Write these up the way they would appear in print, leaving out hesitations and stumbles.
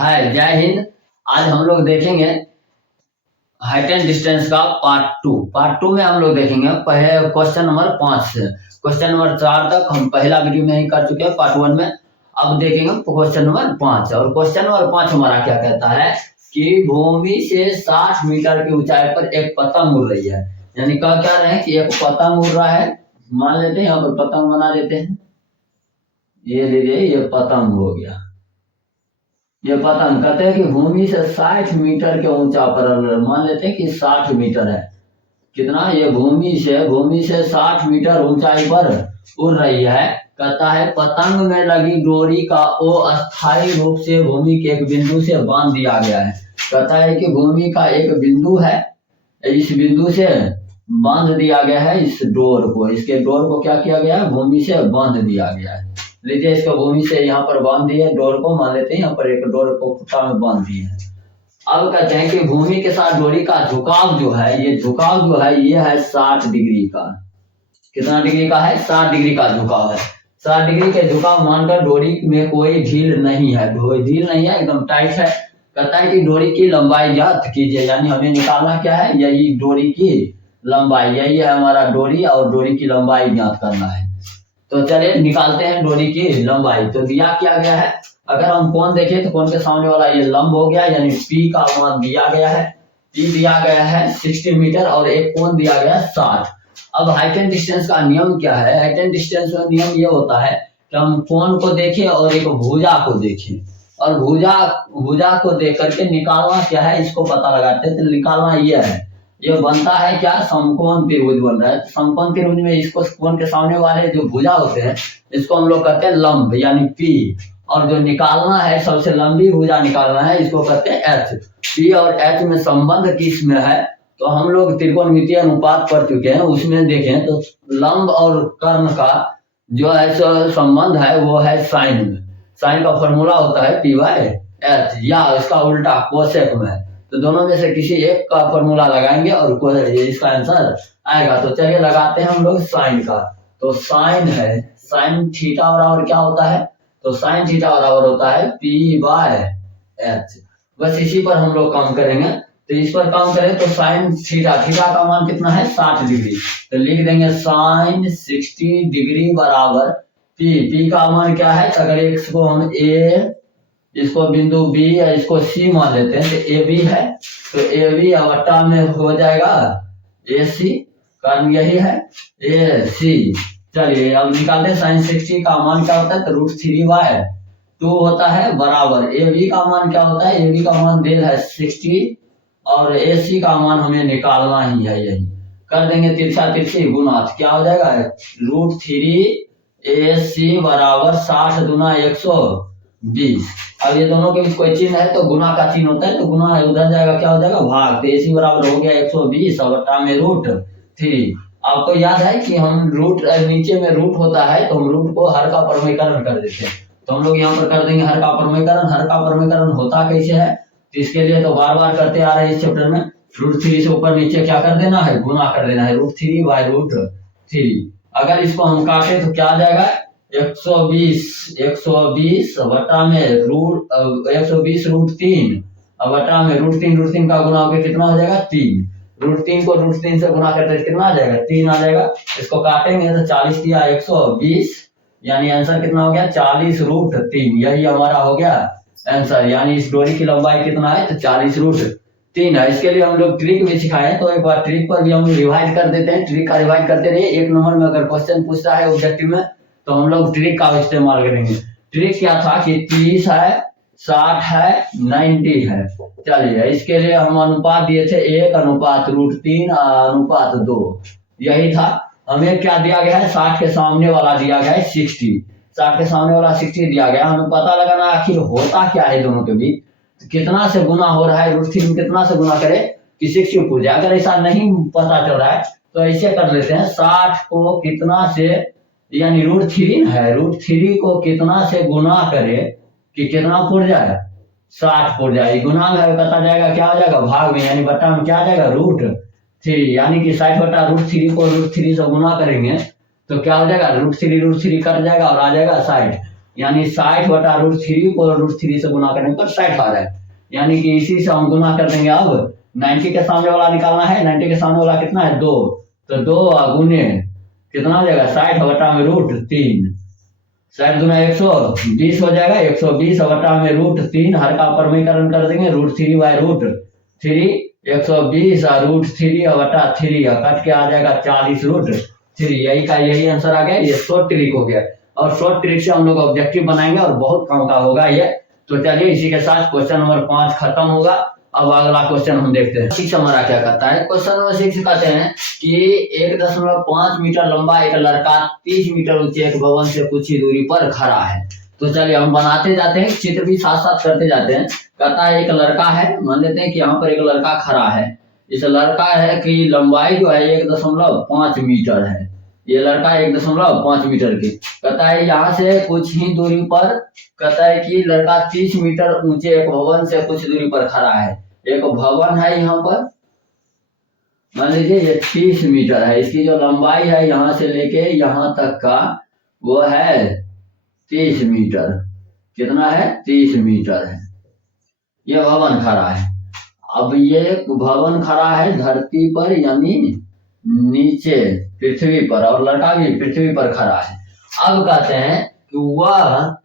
हाय, जय हिंद। आज हम लोग देखेंगे हाइट एंड डिस्टेंस का पार्ट टू में हम लोग देखेंगे पहले क्वेश्चन नंबर 5 से क्वेश्चन नंबर 4 तक हम पहला वीडियो में ही कर चुके हैं पार्ट 1 में। अब देखेंगे क्वेश्चन नंबर 5 और क्वेश्चन नंबर 5 हमारा क्या कहता है कि भूमि से 60 मीटर की ऊंचाई पर एक पतंग उड़ रही है। यानी कह क्या रहे हैं कि एक पतंग उड़ रहा है। मान लेते हैं यहाँ पर पतंग बना देते हैं। ये लीजिए, ये पतंग हो गया। ये पतंग कहते हैं कि भूमि से 60 मीटर के ऊंचा पर मान लेते हैं कि 60 मीटर है। कितना? ये भूमि से 60 मीटर ऊंचाई पर उड़ रही है। कहता है पतंग में लगी डोरी का अस्थायी रूप से भूमि के एक बिंदु से बांध दिया गया है। कहता है कि भूमि का एक बिंदु है, इस बिंदु से बांध दिया गया है। इस डोर को, इसके डोर को क्या किया गया है? भूमि से बांध दिया गया है। लीजिए, इसको भूमि से यहाँ पर बांध दिए डोर को, मान लेते हैं यहाँ पर एक डोर को खुट्टा में बांध दिए है। अब कहते हैं कि भूमि के साथ डोरी का झुकाव जो है, ये झुकाव जो है ये है 60 डिग्री का। कितना डिग्री का है? 60 डिग्री का झुकाव है। 60 डिग्री के झुकाव मानकर डोरी में कोई ढील नहीं है, एकदम टाइट है। कहता है कि डोरी की लंबाई ज्ञात कीजिए। यानी हमें निकालना क्या है? यही डोरी की लंबाई, यही है हमारा डोरी, और डोरी की लंबाई ज्ञात करना है। तो चलिए निकालते हैं डोरी की लंबाई। तो दिया क्या गया है? अगर हम कोण देखें तो कोण के सामने वाला ये लंब हो गया, यानी P का मान दिया गया है। P दिया गया है 60 मीटर और एक कोण दिया गया 60। अब हाइट एंड डिस्टेंस का नियम क्या है? हाइट एंड डिस्टेंस का नियम ये होता है कि हम कोण को देखें और एक भुजा को देखें, और भुजा को देख करके निकालना क्या है, इसको पता लगाते हैं। तो निकालना ये है, ये बनता है क्या? समकोण त्रिभुज बन रहा है। समकोण त्रिभुज में इसको कोण के सामने वाले जो भुजा होते हैं इसको हम लोग कहते हैं लंब, यानी P। और जो निकालना है, सबसे लंबी भुजा निकालना है, इसको कहते हैं H। P और H में संबंध किस में है? तो हम लोग त्रिकोणमितीय अनुपात पढ़ चुके हैं, उसमें देखें तो लंब और कर्ण का जो है संबंध है वो है साइन में। साइन का फॉर्मूला होता है P/H, या इसका उल्टा कोसेक में। तो दोनों में से किसी एक का फॉर्मूला लगाएंगे और इसका आंसर आएगा। तो चलिए लगाते हैं हम लोग साइन का। तो साइन है, साइन थीटा बराबर क्या होता है? तो साइन थीटा बराबर होता है P/H। बस इसी पर हम लोग काम करेंगे। तो इस पर काम करें तो साइन थीटा का मान कितना है? 60 डिग्री। तो लिख देंगे साइन 60 डिग्री बराबर P का मान क्या है? अगर x को हम A, इसको बिंदु B या इसको C मान लेते हैं तो AB है, तो AB अवटा में हो जाएगा AC। कारण यही है AC। चलिए अब निकालते हैं साइन 60 का मान क्या होता है? तो √3/2 होता है बराबर AB का मान क्या होता है? AB का मान दे है 60 और AC का मान हमें निकालना ही है। यही कर देंगे, तिरछा गुना, क्या हो जाएगा? √3AC बराबर 60 गुना 120। अब ये दोनों के बीच कोई चिन्ह है तो गुना का चिन्ह होता है, तो गुना उधर जाएगा, क्या हो जाएगा? भाग। तो AC बराबर हो गया 120 और बटा में √3। आपको याद है कि हम रूट, नीचे में रूट होता है तो हम रूट को हर का परमीकरण कर देते हैं। तो हम लोग यहाँ पर कर देंगे हर का परमीकरण। हर का परमीकरण होता कैसे है? तो इसके लिए तो बार बार करते आ रहे हैं इस चैप्टर में। √3 से ऊपर नीचे क्या कर देना है? गुना कर देना है, √3/√3। अगर इसको हम काटे तो क्या आ जाएगा? 120 बटा में 120 √3 बटा में √3 का गुना होकर कितना हो जाएगा? 3। √3 को √3 से गुना करते कितना आ जाएगा? 3 आ जाएगा। इसको काटेंगे तो 40 दिया 120, यानी आंसर कितना हो गया? 40√3। यही हमारा हो गया आंसर। यानी इस डोरी की लंबाई कितना है? तो 40√3 है। इसके लिए हम लोग ट्रिक भी सिखाए, तो एक बार ट्रिक पर भी हम रिवाइज कर देते हैं। ट्रिक का रिवाइज करते रहिए। 1 नंबर में अगर क्वेश्चन पूछता है ऑब्जेक्टिव में तो हम लोग ट्रिक का इस्तेमाल करेंगे। ट्रिक क्या था कि 30 है, 60 है, 90 है। चलिए इसके लिए हम अनुपात दिए थे 1:√3:2। यही था। हमें क्या दिया गया है? 60 के सामने वाला दिया गया है 60। 60 के सामने वाला 60 दिया गया। हमें पता लगाना आखिर होता क्या है दोनों के बीच, कितना से गुना हो रहा है। √3 कितना से गुना करे कि 60 पूछ जाए। अगर ऐसा नहीं पता चल रहा है तो ऐसे कर लेते हैं, 60 को कितना से, यानी √3 है, √3 को कितना से गुना करे कि कितना पूछ जाए? 60 पूछ जाए। गुना में पता जाएगा क्या हो जाएगा? भाग में, यानी बटा में क्या आ जाएगा? √3। यानी कि 60 बटा √3 को √3 से गुना करेंगे तो क्या हो जाएगा? √3 कट जाएगा और आ जाएगा 60। यानी 60/√3 को √3 से गुना करने पर 60 आ जाए, यानी कि इसी से हम गुना कर देंगे। अब 90 के सामने वाला निकालना है, 90 के सामने वाला कितना है 2, तो 2 गुने कितना हो जाएगा 60/√3, 60 दूना 120 हो जाएगा, 120/√3 हर का परमीकरण कर देंगे, √3/√3 120 √3/3 कट के आ जाएगा 40√3। यही का यही आंसर आ गया। ये शॉर्ट ट्रिक हो गया, और शॉर्ट ट्रिक से हम लोग ऑब्जेक्टिव बनाएंगे और बहुत काम का होगा ये। तो चलिए इसी के साथ क्वेश्चन नंबर 5 खत्म होगा। अब अगला क्वेश्चन हम देखते हैं। 6 हमारा क्या कहता है, क्वेश्चन नंबर 6 कहते हैं कि 1.5 मीटर लंबा एक लड़का 30 मीटर ऊंचे एक भवन से कुछ ही दूरी पर खड़ा है। तो चलिए हम बनाते जाते हैं, चित्र भी साथ साथ करते जाते हैं। कहता है एक लड़का है, मान लेते हैं कि यहाँ पर एक लड़का खड़ा है। इस लड़का है कि लंबाई जो है 1.5 मीटर है, ये लड़का 1.5 मीटर की। कहता है यहाँ से कुछ ही दूरी पर, कहता है कि लड़का 30 मीटर ऊंचे एक भवन से कुछ दूरी पर खड़ा है। एक भवन है यहाँ पर, मान लीजिए ये 30 मीटर है, इसकी जो लंबाई है यहाँ से लेके यहाँ तक का वो है 30 मीटर। कितना है 30 मीटर है। ये भवन खड़ा है। अब ये भवन खड़ा है धरती पर, यानी नीचे पृथ्वी पर, और लड़का भी पृथ्वी पर खड़ा है। अब कहते हैं कि वह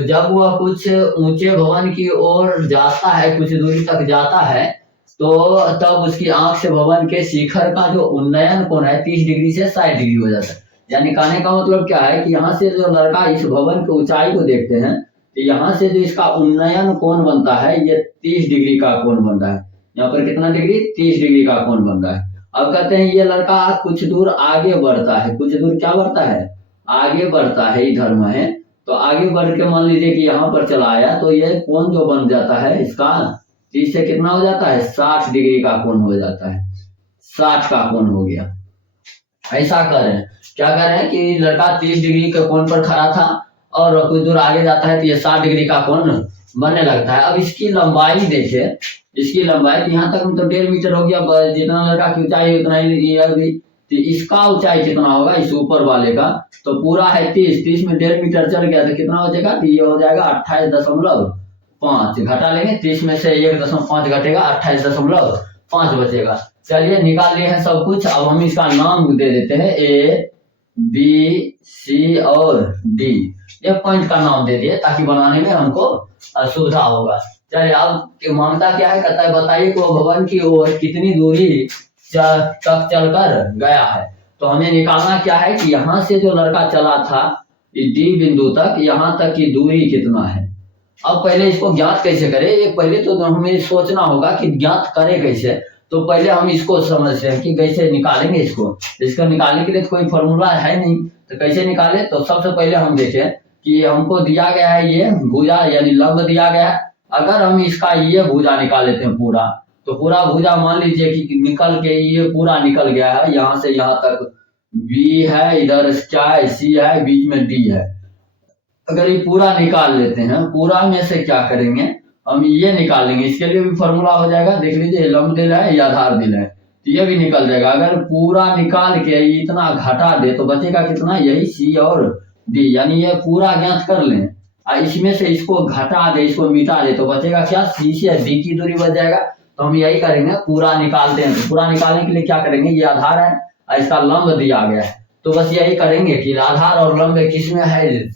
जब वह कुछ ऊंचे भवन की ओर जाता है, कुछ दूरी तक जाता है, तो तब उसकी आंख से भवन के शिखर का जो उन्नयन कोण है 30 डिग्री से 60 डिग्री हो जाता है। यानी कहने का मतलब क्या है कि यहाँ से जो लड़का इस भवन की ऊंचाई को देखते हैं, तो यहाँ से जो इसका उन्नयन कोण बनता है ये 30 डिग्री का कोण बनता है। यहाँ पर कितना डिग्री 30 डिग्री का कोण बन रहा है। अब कहते हैं ये लड़का कुछ दूर आगे बढ़ता है, कुछ दूर क्या बढ़ता है आगे बढ़ता है, इधर में है। तो आगे बढ़ के मान लीजिए कि यहाँ पर चला आया, तो ये कोण जो बन जाता है इसका 30 से कितना हो जाता है 60 डिग्री का कोण हो जाता है, 60 का कोण हो गया। ऐसा कर रहे हैं, क्या कर रहे हैं कि लड़का 30 डिग्री के कोण पर खड़ा था और कुछ दूर आगे जाता है तो ये 60 डिग्री का कोण बनने लगता है। अब इसकी लंबाई देखिए, इसकी लंबाई यहाँ तक तो 1.5 मीटर हो गया, जितना लड़का की ऊंचाई उतना ही भी, तो इसका ऊंचाई कितना होगा इस ऊपर वाले का, तो पूरा है 30 में 1.5 मीटर चल गया तो कितना हो जाएगा, तो ये हो जाएगा 28.5, घटा लेंगे 30 में से 1.5 घटेगा 28.5 बचेगा। चलिए निकाल लिए हैं सब कुछ। अब हम इसका नाम दे देते हैं A B C और D, ये पॉइंट का नाम दे दिए ताकि बनाने में हमको सुविधा होगा। चलिए अब मामला क्या है, कहता है बताइए कि भवन की ओर कितनी दूरी तक चलकर गया है। तो हमें निकालना क्या है कि यहाँ से जो लड़का चला था D बिंदु तक, यहाँ तक की दूरी कितना है। अब पहले इसको ज्ञात कैसे करें, ये पहले तो हमें सोचना होगा कि ज्ञात करें कैसे। तो पहले हम इसको समझते हैं कि कैसे निकालेंगे इसको निकालने के लिए कोई फॉर्मूला है नहीं, तो कैसे निकाले। तो सबसे पहले हम देखें कि हमको दिया गया है ये भुजा यानी लंब दिया गया है। अगर हम इसका ये भुजा निकाल लेते हैं पूरा, तो पूरा भुजा मान लीजिए कि निकल के ये पूरा निकल गया है, यहाँ से यहाँ तक B है, इधर क्या है C है, बीच में D है। अगर ये पूरा निकाल लेते हैं, पूरा में से क्या करेंगे हम ये निकाल लेंगे, इसके लिए भी फॉर्मूला हो जाएगा। देख लीजिए लंब दिल है या आधार दिल है, तो ये भी निकल जाएगा। अगर पूरा निकाल के इतना घटा दे तो बचेगा कितना, यही C और D, यानी ये पूरा ज्ञात कर लें और इसमें से इसको घटा दे, इसको मिटा दे, तो बचेगा क्या C से D की दूरी बच जाएगा। तो हम यही करेंगे, पूरा निकालते हैं। तो पूरा निकालने के लिए क्या करेंगे, ये आधार है और इसका लंब दिया गया है, तो बस यही करेंगे कि आधार और लंब किसमें है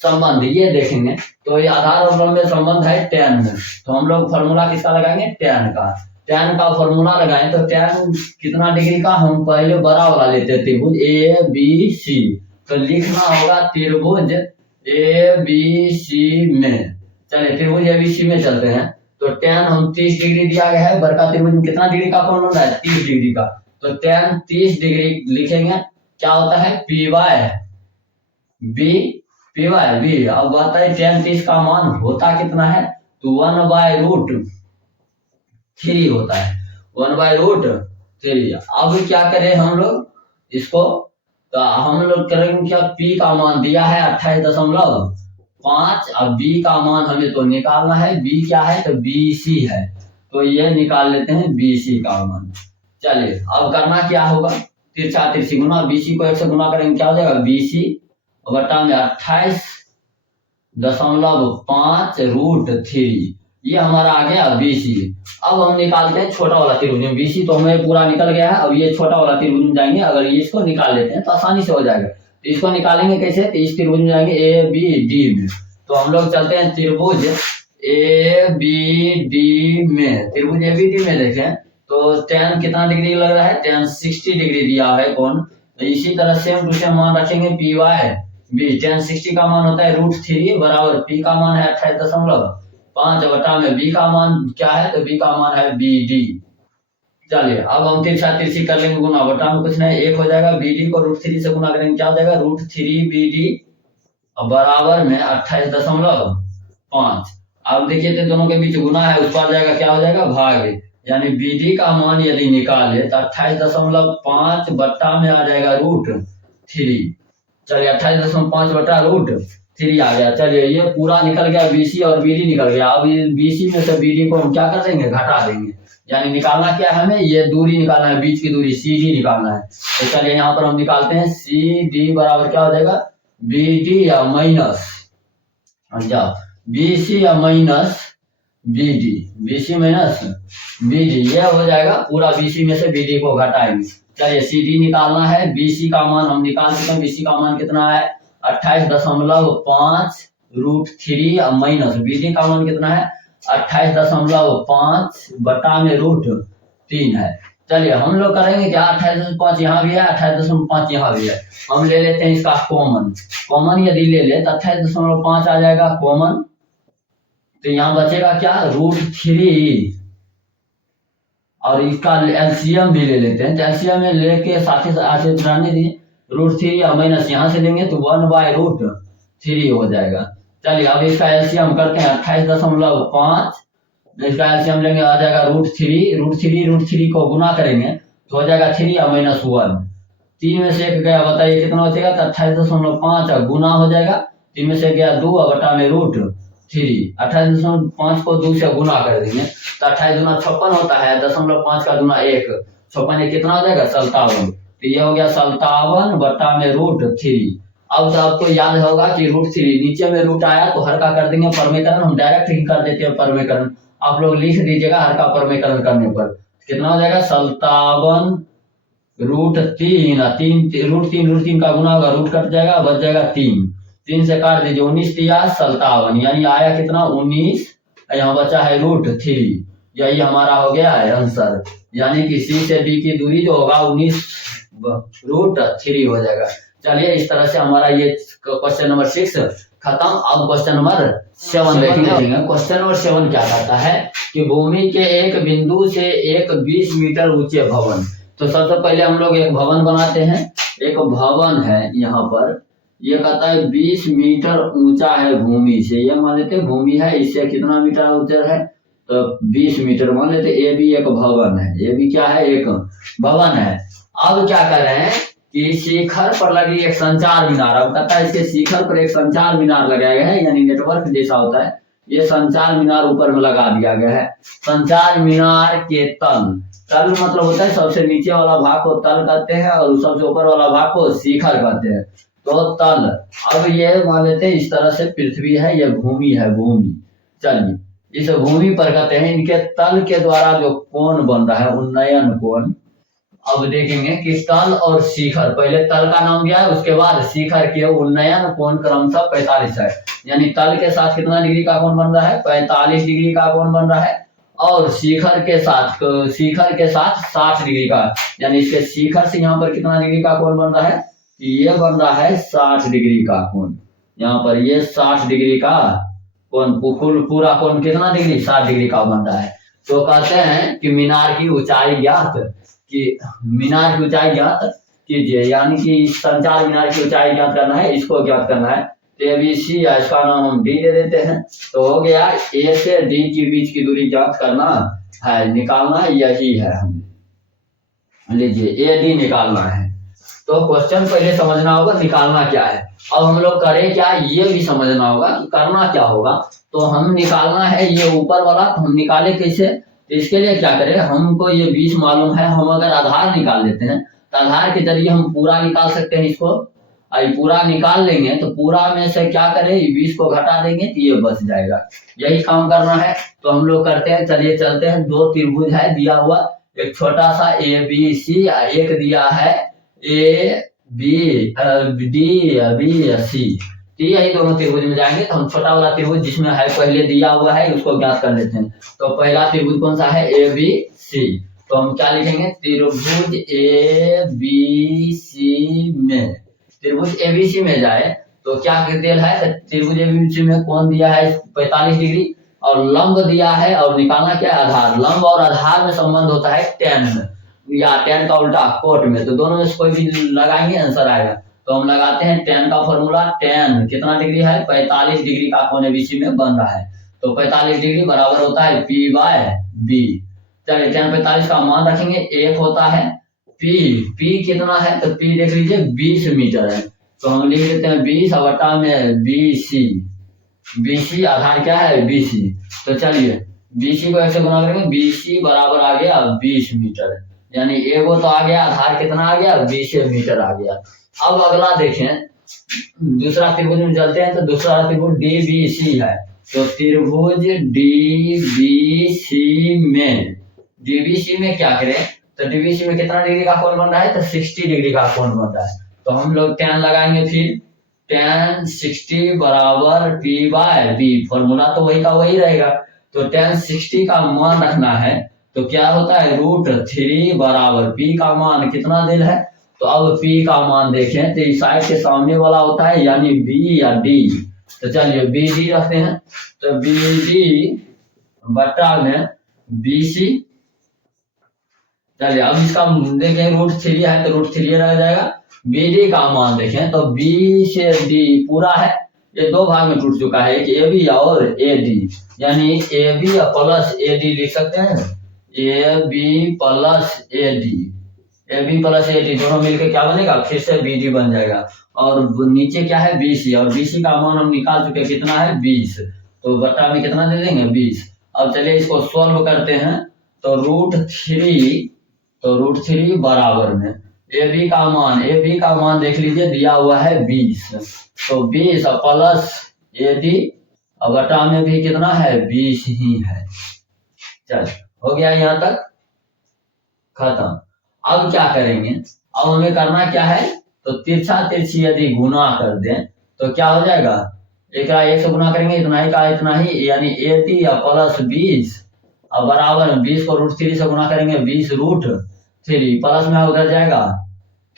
संबंध, ये देखेंगे। तो ये आधार और लंब में संबंध है tan में, तो हम लोग फॉर्मूला किसका लगाएंगे tan का। tan का फॉर्मूला लगाएं तो tan कितना डिग्री का, हम पहले बड़ा वाला लेते हैं त्रिभुज ABC, तो लिखना होगा त्रिभुज ABC में। चलिए त्रिभुज ABC में चलते हैं। तो tan हम 30 डिग्री दिया गया है, बड़का त्रिभुज में कितना डिग्री का कोण बन रहा है 30 डिग्री का, तो tan 30 डिग्री लिखेंगे। क्या होता है Py B। अब बात है tan 30 का मान होता कितना है, तो 1/√3 होता है, 1/√3। अब क्या करें हम लोग इसको, तो हम लोग करेंगे क्या, P का मान दिया है 28.5 और B का मान हमें तो निकालना है। B क्या है, तो BC है, तो ये निकाल लेते हैं BC का मान। चलिए अब करना क्या होगा, तिरछा तिरछी गुना, BC को 1 से गुना करेंगे क्या हो जाएगा BC बटा में 28 5√3, ये हमारा आ गया BC। अब हम निकालते हैं छोटा वाला त्रिभुज। BC तो हमें पूरा निकल गया है, अब ये छोटा वाला त्रिभुज में जाएंगे, अगर ये इसको निकाल लेते हैं तो आसानी से हो जाएगा। तो इसको निकालेंगे कैसे, तो इस त्रिभुज में जाएंगे ABD में, तो हम लोग चलते हैं त्रिभुज ABD में। त्रिभुज ABD में देखें तो tan कितना डिग्री लग रहा है, tan 60 डिग्री दिया है कौन। तो इसी तरह सेम टू सेम मान रखेंगे PY tan 60 का मान होता है √3 बराबर P का मान है 28.5 बटा में B का मान क्या है, तो B का मान है BD। चलिए अब हम तिरछा तिरछी कर लेंगे गुना, बटा में कुछ नहीं, 1 हो जाएगा, BD को √3 से गुना करेंगे, क्या हो जाएगा √3 BD बराबर में 28.5। अब देखिए तो दोनों के बीच गुना है, उस पर जाएगा क्या हो जाएगा भाग, यानी BD का मान यदि निकाले तो 28.5 बट्टा में आ जाएगा √3। चलिए 28.5 बट्टा √3 आ गया। चलिए ये पूरा निकल गया, BC और BD निकल गया। अब BC में से BD को हम क्या कर देंगे, घटा देंगे, यानी निकालना क्या है हमें, ये दूरी निकालना है, बीच की दूरी CD निकालना है। तो चलिए यहाँ पर हम निकालते हैं CD बराबर क्या हो जाएगा BD या माइनस BC या minus BD, BC minus BD, ये हो जाएगा पूरा। BC में से BD को घटाएंगे। चलिए CD निकालना है, BC का मान हम निकाल चुके हैं, BC का मान कितना है 28.5 √3 माइनस BD का मान कितना है 28.5 बटा में √3 है। चलिए हम लोग करेंगे क्या, 28.5 यहाँ भी है, 28.5 यहाँ भी है, हम ले लेते हैं इसका कॉमन यदि ले ले तो 28.5 आ जाएगा कॉमन, तो यहाँ बचेगा क्या √3 और इसका LCM भी ले लेते हैं। तो LCM में लेके साथ ही साथ रहने दिए, √3 या माइनस यहाँ से देंगे तो 1/√3 हो जाएगा। चलिए अब इसका LCM करते हैं, 28.5 इसका LCM लेंगे, आ जाएगा √3 को गुना करेंगे तो हो जाएगा 3 या -1, 3 में से 1 गया, बताइए कितना बचेगा, तो 28.5 गुना हो जाएगा, 3 में से गया 2 बटा में √3, 28.5 को 2 से गुना कर देंगे तो 28 दूना 56 होता है, 0.5 का दूना 1, 56 ये कितना हो जाएगा 57, तो ये हो गया 57 बटा में √3। अब तो आपको याद होगा कि √3 नीचे में रूट आया तो हर का कर देंगे परमेकरण, हम डायरेक्ट ही कर देते हैं परमेकरण, आप लोग लिख दीजिएगा हर का परमेकरण करने पर कितना हो जाएगा 57 √3 का गुना होगा, रूट कट जाएगा, बच जाएगा 3 से काट दीजिए, 19 या 57, यानी आया कितना 19, यहाँ बचा है √3, यही हमारा हो गया है आंसर, यानी कि C से D की दूरी जो होगा 19 √3 हो जाएगा। चलिए इस तरह से हमारा ये क्वेश्चन नंबर 6 खत्म। अब क्वेश्चन नंबर 7 देखेंगे। क्वेश्चन नंबर 7 क्या कहता है कि भूमि के एक बिंदु से एक 20 मीटर ऊंचे भवन, तो सबसे पहले हम लोग एक भवन बनाते हैं, एक भवन है यहाँ पर, ये कहता है 20 मीटर ऊंचा है भूमि से, ये मान लेते भूमि है, इससे कितना मीटर ऊंचा है तो 20 मीटर मान लेते, ये भी एक भवन है, ये भी क्या है एक भवन है। अब क्या कर रहे हैं कि शिखर पर लगी एक संचार मीनार, अब कहता है इसके शिखर पर एक संचार मीनार लगाया गया है, यानी नेटवर्क जैसा होता है, ये संचार मीनार ऊपर में लगा दिया गया है। संचार मीनार के तल मतलब होता है सबसे नीचे वाला भाग को तल कहते हैं और सबसे ऊपर वाला भाग को शिखर कहते हैं, तो तल। अब ये मान लेते हैं इस तरह से पृथ्वी है, ये भूमि है, भूमि। चलिए इस भूमि पर कहते हैं इनके तल के द्वारा जो कोण बन रहा है उन्नयन कोण। अब देखेंगे कि तल और शिखर, पहले तल का नाम दिया है, उसके बाद शिखर के उन्नयन कोण क्रमशः 45 है, यानी तल के साथ कितना डिग्री का कोण बन रहा है 45 डिग्री का कोण बन रहा है, और शिखर के साथ 60 डिग्री का, यानी इसके शिखर से यहाँ पर कितना डिग्री का कोण बन रहा है, ये बन रहा है 60 डिग्री का कोण, यहाँ पर ये 60 डिग्री का कोण, पूरा कोण कितना डिग्री 60 डिग्री का बन रहा है। तो कहते हैं कि मीनार की ऊंचाई ज्ञात कीजिए, यानी कि संचार मीनार की ऊंचाई ज्ञात करना है, इसको ज्ञात करना है, तो ये भी C है, इसका नाम हम D दे देते हैं, तो हो गया A से D के बीच की दूरी ज्ञात करना है, निकालना है, यही है हमें, लीजिए AD निकालना है। तो क्वेश्चन पहले समझना होगा निकालना क्या है, अब हम लोग करें क्या ये भी समझना होगा कि करना क्या होगा। तो हम निकालना है ये ऊपर वाला, तो हम निकाले कैसे, तो इसके लिए क्या करें, हमको ये 20 मालूम है, हम अगर आधार निकाल लेते हैं तो आधार के जरिए हम पूरा निकाल सकते हैं इसको, आई पूरा निकाल लेंगे तो पूरा में से क्या करें, 20 को घटा देंगे तो ये बच जाएगा। यही काम करना है तो हम लोग करते हैं। चलिए चलते हैं। दो त्रिभुज है दिया हुआ, एक छोटा सा ABC, एक दिया है ABDBC। तो यही दोनों त्रिभुज में जाएंगे तो हम छोटा वाला त्रिभुज जिसमें है पहले दिया हुआ है उसको ज्ञात कर लेते हैं। तो पहला त्रिभुज कौन सा है, ABC। तो हम क्या लिखेंगे, त्रिभुज ABC में, त्रिभुज ABC में जाए तो क्या देल है, त्रिभुज ABC में कौन दिया है 45 डिग्री और लंब दिया है, और निकालना क्या है, आधार। लंब और आधार में संबंध होता है tan में, या tan का उल्टा कोट में। तो दोनों में से कोई भी लगाएंगे आंसर आएगा। तो हम लगाते हैं tan का फॉर्मूला। tan कितना डिग्री है, 45 डिग्री का कोण ABC में बन रहा है। तो 45 डिग्री बराबर होता है P/B। चलिए tan 45 का मान रखेंगे, एक होता है P कितना है, तो P देख लीजिए 20 मीटर है। तो हम लिख देते हैं 20 में BC आधार क्या है BC। तो चलिए BC को 1 से गुना करेंगे, BC बराबर आ गया 20 मीटर, यानी एगो तो आ गया, आधार कितना आ गया 20 मीटर आ गया। अब अगला देखें, दूसरा त्रिभुज में चलते हैं। तो दूसरा त्रिभुज DBC है। तो त्रिभुज DBC में क्या करें, तो DBC में कितना डिग्री का कोण बन रहा है, तो 60 डिग्री का कोण बन रहा है। तो हम लोग tan लगाएंगे, फिर tan 60 बराबर P/B। फॉर्मूला तो वही का वही रहेगा। तो tan 60 का मान रखना है तो क्या होता है, √3 बराबर P का मान कितना दिल है। तो अब P का मान देखें तो इस साइड के सामने वाला होता है, यानी B या D। तो चलिए BD रखते हैं। तो BD बटा में BC। चलिए अब इसका देखें, √3 है तो √3 रह जाएगा। BD का मान देखें तो B से D पूरा है, ये दो भाग में टूट चुका है, एक AB और AD, यानी AB प्लस AD लिख सकते हैं। AB प्लस AD दोनों मिलकर क्या बनेगा, फिर से BD बन जाएगा। और नीचे क्या है BC, और BC का मान हम निकाल चुके, कितना है 20। तो बट्टा में कितना दे देंगे 20। अब चलिए इसको सॉल्व करते हैं। तो √3 बराबर में AB का मान देख लीजिए दिया हुआ है 20। तो 20 प्लस AD और बटा में भी कितना है 20 ही है। चल हो गया यहाँ तक खत्म। अब क्या करेंगे, अब हमें करना क्या है, तो तिरछा तिरछी यदि गुना कर दें तो क्या हो जाएगा, एक से गुना करेंगे, इतना ही का इतना ही, यानी 80 प्लस 20 और बराबर 20 को √3 से गुना करेंगे, 20 √3 प्लस में उधर जाएगा,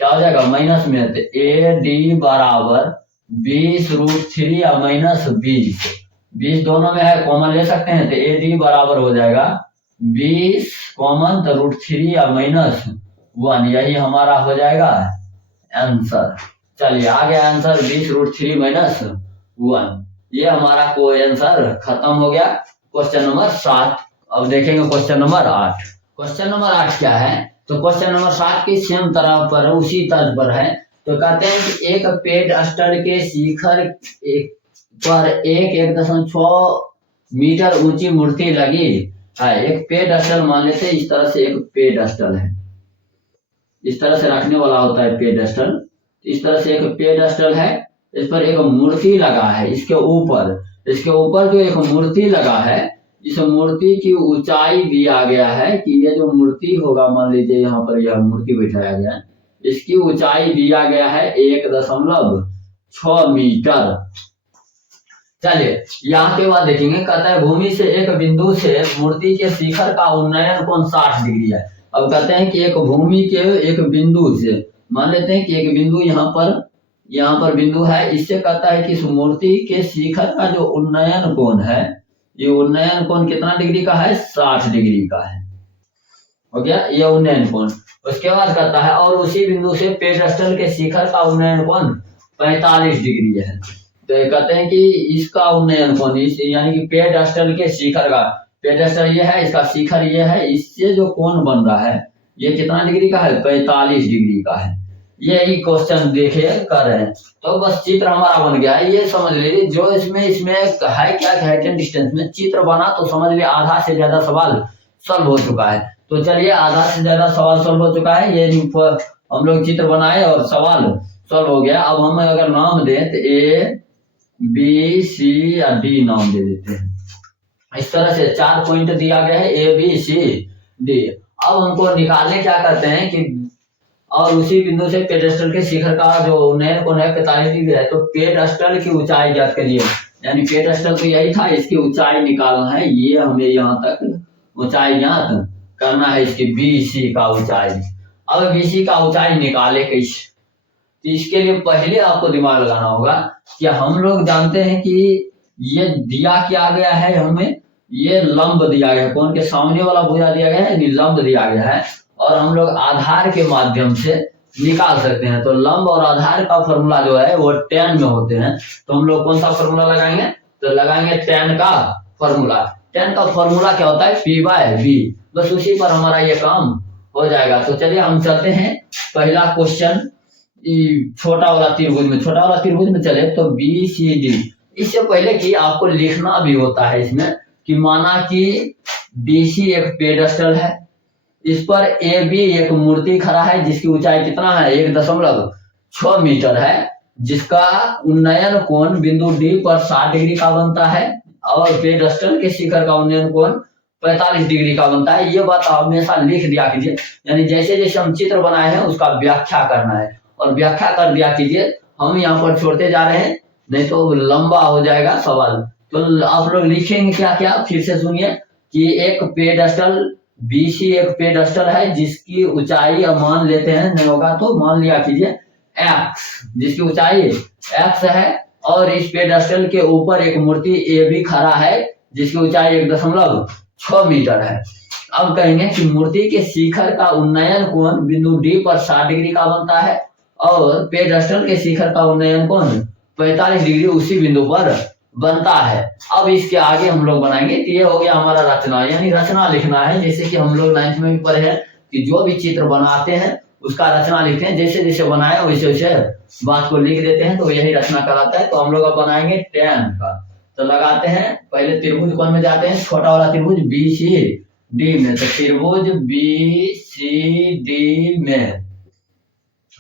क्या हो जाएगा माइनस में। तो AD बराबर 20 √3 या माइनस 20 दोनों में है, कॉमन ले सकते हैं। तो AD बराबर हो जाएगा 20 कॉमन, तो √3 या माइनस 1, यही हमारा हो जाएगा आंसर। चलिए आ गया आंसर 20 √3 माइनस 1। ये हमारा कोई आंसर खत्म हो गया। Question number 7। अब देखेंगे क्वेश्चन नंबर 8। क्वेश्चन नंबर 8 क्या है, तो क्वेश्चन नंबर 7 की सेम तरह पर उसी तर्ज पर है। तो कहते हैं कि एक पेडस्टल के शिखर पर 1.6 मीटर ऊंची मूर्ति लगी है। एक पेडस्टल मान लेते हैं, इस तरह से एक पेडस्टल है, इस तरह से रखने वाला होता है पेडस्टल। इस तरह से एक पेडस्टल है, इस पर एक मूर्ति लगा है। इसके ऊपर जो एक मूर्ति लगा है, इस मूर्ति की ऊंचाई दिया गया है कि ये जो मूर्ति होगा, मान लीजिए यहाँ पर यह मूर्ति बैठाया गया है, इसकी ऊंचाई दिया गया है 1.6 मीटर। चलिए यहाँ के बाद देखेंगे, कहता है भूमि से एक बिंदु से मूर्ति के शिखर का उन्नयन कोण 60 डिग्री है। अब कहते हैं कि एक भूमि के एक बिंदु से, मान लेते हैं कि एक बिंदु यहाँ पर बिंदु है, इससे कहता है कि इस मूर्ति के शिखर का जो उन्नयन कोण है, ये उन्नयन कोण कितना डिग्री का है, 60 डिग्री का है। हो गया ये उन्नयन कोण। उसके बाद कहता है और उसी बिंदु से पेडस्टल के शिखर का उन्नयन कोण 45 डिग्री है। तो कहते हैं कि इसका उन्नयन कोण, यानी कि पेडस्टल के शिखर का, पेडस्टल ये है, इसका शिखर ये है, इससे जो कोण बन रहा है ये कितना डिग्री का है, 45 डिग्री का है। यही क्वेश्चन देखे कर रहे हैं। तो बस चित्र हमारा बन गया है, ये समझ लीजिए। जो इसमें है क्या, हाइट एंड डिस्टेंस में चित्र बना तो समझ लीजिए आधा से ज्यादा सवाल सॉल्व हो चुका है। तो चलिए आधा से ज्यादा सवाल सॉल्व हो चुका है, ये हम लोग चित्र बनाए और सवाल सॉल्व हो गया। अब हम अगर नाम दें तो ए बी सी या डी नाम दे देते हैं। इस तरह से 4 पॉइंट दिया गया है ए बी सी डी। अब हमको निकालने क्या करते हैं कि और उसी बिंदु से पेडेस्टल के शिखर का जो उन्नयन कोण है 45 डिग्री है, तो पेडेस्टल की ऊंचाई ज्ञात करिए। यानी पेडेस्टल तो यही था, इसकी ऊंचाई निकालना है, ये हमें यहाँ तक ऊंचाई ज्ञात करना है, इसकी बीसी का ऊंचाई। अब बीसी का ऊंचाई निकाले कैसे, तो इसके लिए पहले आपको दिमाग लगाना होगा कि हम लोग जानते हैं कि ये दिया क्या गया है हमें, ये लंब दिया गया है, कोण के सामने वाला भुजा दिया गया है, लंब दिया गया है, और हम लोग आधार के माध्यम से निकाल सकते हैं। तो लंब और आधार का फॉर्मूला जो है वो tan में होते हैं। तो हम लोग कौन सा फॉर्मूला लगाएंगे, तो लगाएंगे tan का फॉर्मूला। tan का फॉर्मूला क्या होता है, P/B। बस उसी पर हमारा ये काम हो जाएगा। तो चलिए हम चलते हैं पहला क्वेश्चन छोटा वाला त्रिभुज में चले तो BCD। इससे पहले कि आपको लिखना भी होता है इसमें कि माना कि BC एक पेडेस्टल है, इस पर AB एक मूर्ति खड़ा है जिसकी ऊंचाई कितना है 1.6 मीटर है, जिसका उन्नयन कोण बिंदु D पर 60 डिग्री का बनता है और पेडेस्टल के शिखर का उन्नयन कोण 45 डिग्री का बनता है। ये बात हमेशा लिख दिया कीजिए, यानी जैसे जैसे हम चित्र बनाए हैं उसका व्याख्या करना है और व्याख्या कर दिया कीजिए। हम यहाँ पर छोड़ते जा रहे हैं, नहीं तो लंबा हो जाएगा सवाल। तो आप लोग लिखेंगे क्या क्या, फिर से सुनिए कि एक पेडेस्टल BC एक पेडेस्टल है जिसकी ऊंचाई अब मान लेते हैं, नहीं होगा तो मान लिया कीजिए x, जिसकी ऊंचाई x है, और इस पेडेस्टल के ऊपर एक मूर्ति AB खड़ा है जिसकी ऊंचाई 1.6 मीटर है। अब कहेंगे कि मूर्ति के शिखर का उन्नयन कोण बिंदु D पर 60 डिग्री का बनता है और पेडेस्टल के शिखर का उन्नयन कोण 45 डिग्री उसी बिंदु पर बनता है। अब इसके आगे हम लोग बनाएंगे कि ये हो गया हमारा रचना, यानी रचना लिखना है। जैसे कि हम लोग 9th में भी पढ़े हैं कि जो भी चित्र बनाते हैं उसका रचना लिखते हैं, जैसे जैसे बनाए वैसे वैसे बात को लिख देते हैं, तो यही रचना कहलाता है। तो हम लोग अब बनाएंगे tan का। तो लगाते हैं, पहले त्रिभुज कोण में जाते हैं, छोटा वाला त्रिभुज BCD में। तो त्रिभुज BCD में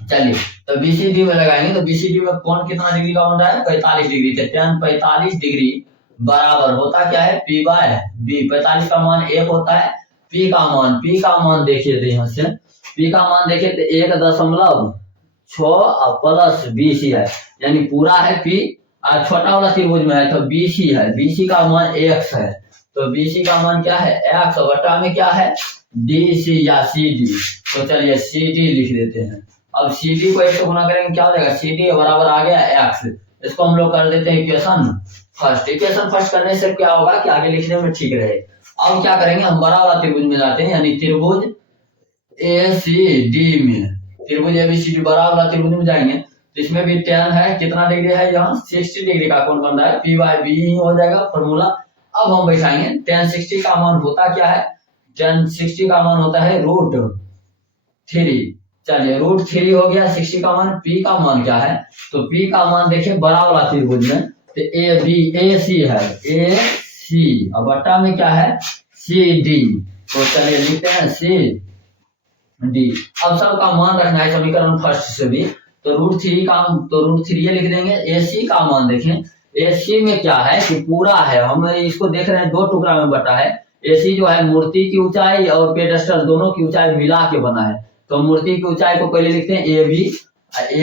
चलिए तो BCD में लगाएंगे। तो BCD में कोण कितना डिग्री का बन रहा है 45 डिग्री। तो tan 45 डिग्री बराबर होता क्या है P/B। 45 का मान 1 होता है, P का मान देखिए, तो यहाँ से P का मान देखिए तो 1.6 प्लस BC है, यानी पूरा है P और छोटा वाला त्रिभुज में है तो BC है, BC का मान x है। तो BC का मान क्या है x, बटा में क्या है DC या CD। तो चलिए CD लिख देते हैं। अब CD को 1 से गुना करेंगे क्या हो जाएगा, CD बराबर आ गया x। इसको हम लोग कर देते हैं इक्वेशन फर्स्ट करने से क्या होगा कि आगे लिखने में ठीक रहे। अब क्या करेंगे, हम बड़ा वाला त्रिभुज में जाते हैं, यानी त्रिभुज ACD में, त्रिभुज ABCD बड़ा वाला त्रिभुज में जाएंगे। तो इसमें भी tan है, कितना डिग्री है यहाँ 60 डिग्री का कोण बन रहा है, P/B ही हो जाएगा फॉर्मूला। अब हम बैठाएंगे tan 60 का मान होता क्या है, tan 60 का मान होता है √3। चलिए √3 हो गया 60 का मान। P का मान क्या है, तो P का मान देखिए बड़ा वाला त्रिभुज में तो AC है, AC और बटा में क्या है CD। तो चलिए लिखते हैं CD। अब सबका मान रखना है समीकरण फर्स्ट से भी, तो √3 लिख देंगे। AC का मान देखें, AC में क्या है कि पूरा है, हम इसको देख रहे हैं 2 टुकड़ा में बटा है। AC जो है मूर्ति की ऊंचाई और पेडेस्टल दोनों की ऊंचाई मिला के बना है। तो मूर्ति की ऊंचाई को पहले लिखते हैं